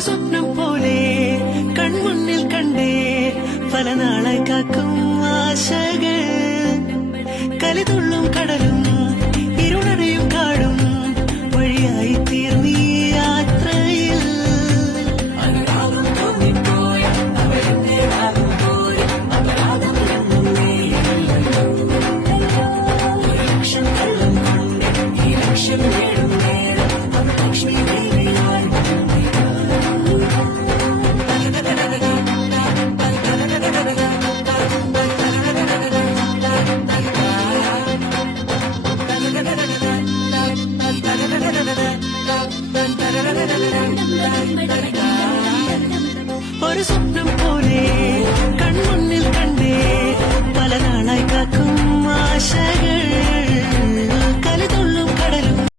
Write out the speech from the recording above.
സ്വപ്നം പോലെ കൺമുന്നിൽ കണ്ടേ പല നാളായി കാക്കും ആശകൾ കലിതുള്ളും കടലും ഇരുളടയും കാടും വഴിയായി തീർന്നീ യാത്രയിൽ അനുരാഗം തോന്നിപ്പോയ അവരെന്നെ ആകുമ്പോയി അപരാധം ഒരു ലക്ഷം കള്ളം കൊണ്ട് ഈ ലക്ഷ്യം നേടും